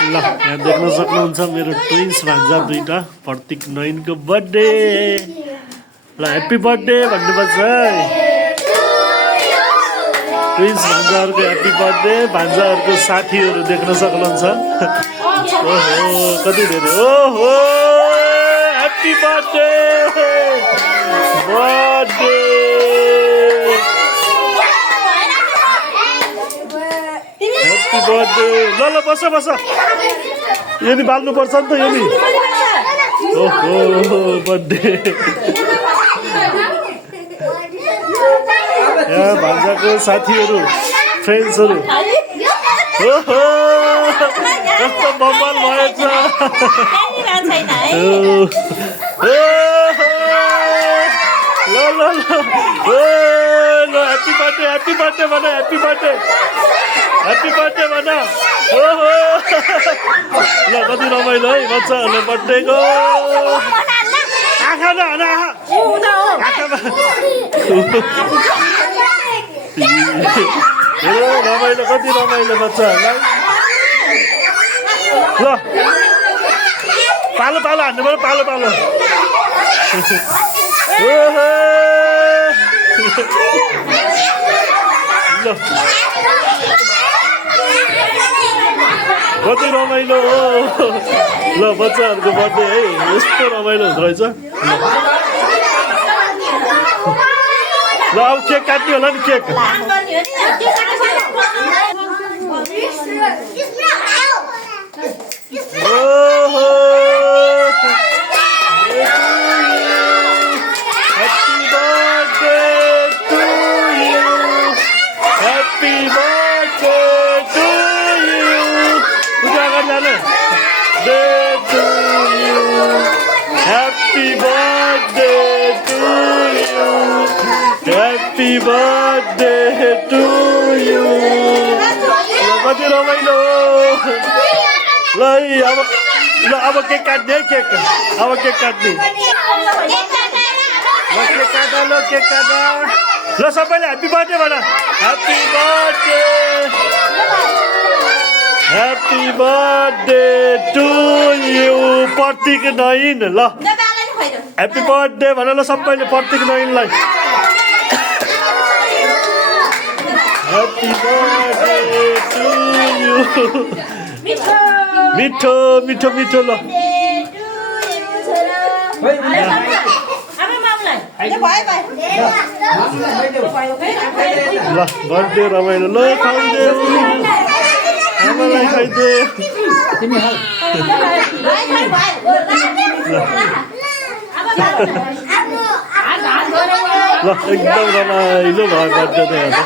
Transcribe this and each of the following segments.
ल यहाँ देख्न सक्नुहुन्छ मेरो ट्विन्स भान्जा दुईटा प्रतीक नयनको बर्थडे ल ह्याप्पी बर्थडे भन्नुपर्छ है ट्विन्स भान्जाहरूको ह्याप्पी बर्थडे भान्जाहरूको साथीहरू देख्न सक्नुहुन्छ ओहो कति धेरै ओहो happy birthday birthday happy birthday ल ल बस बस यो नि बाल्नुपर्छ नि त यो नि ओहो बर्थडे यहाँ भान्जाको साथीहरू फ्रेन्ड्सहरू ओहो कस्तो बम्बल भएछ ल ल ल ह्याप्पी बर्थडे भन ह्याप्पी बर्थडे भन ओहो ल कति रमाइलो है बच्चाहरूले बर्थडेको आँखा नहान आँखामा रमाइलो कति रमाइलो बच्चाहरूलाई ल पालो पालो हान्नु पर्यो पालो पालो ओहो ल कति रमाइलो हो ल बच्चाहरूको बर्थडे है यस्तो रमाइलो हुँदो रहेछ ल अब केक काट्ने होला नि केक ओहो happy birthday to you happy birthday to you पूजा गर्न जाने dear to you happy birthday to you happy birthday to you कति रमाइलो ल अब केक काट्ने है केक अब केक काट्ने ल केक काट ल सबैले ह्याप्पी बर्थडे भन ह्याप्पी बर्थडे टु यु प्रतीक नयन ल ह्याप्पी बर्थडे भन ल सबैले प्रतीक नयनलाई ह्याप्पी बर्थडे टु यु मिठो मिठो मिठो ल ल बर्थडे रमाइलो ल खाइदेऊ आमालाई खाइदेऊ ल एकदम रमाइलो भयो बर्थडे त यहाँ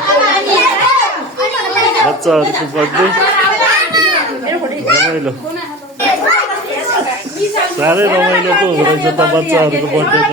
बच्चाहरूको बर्थडे रमाइलो साह्रै रमाइलो पो हुँदो रहेछ त बच्चाहरूको बर्थडे त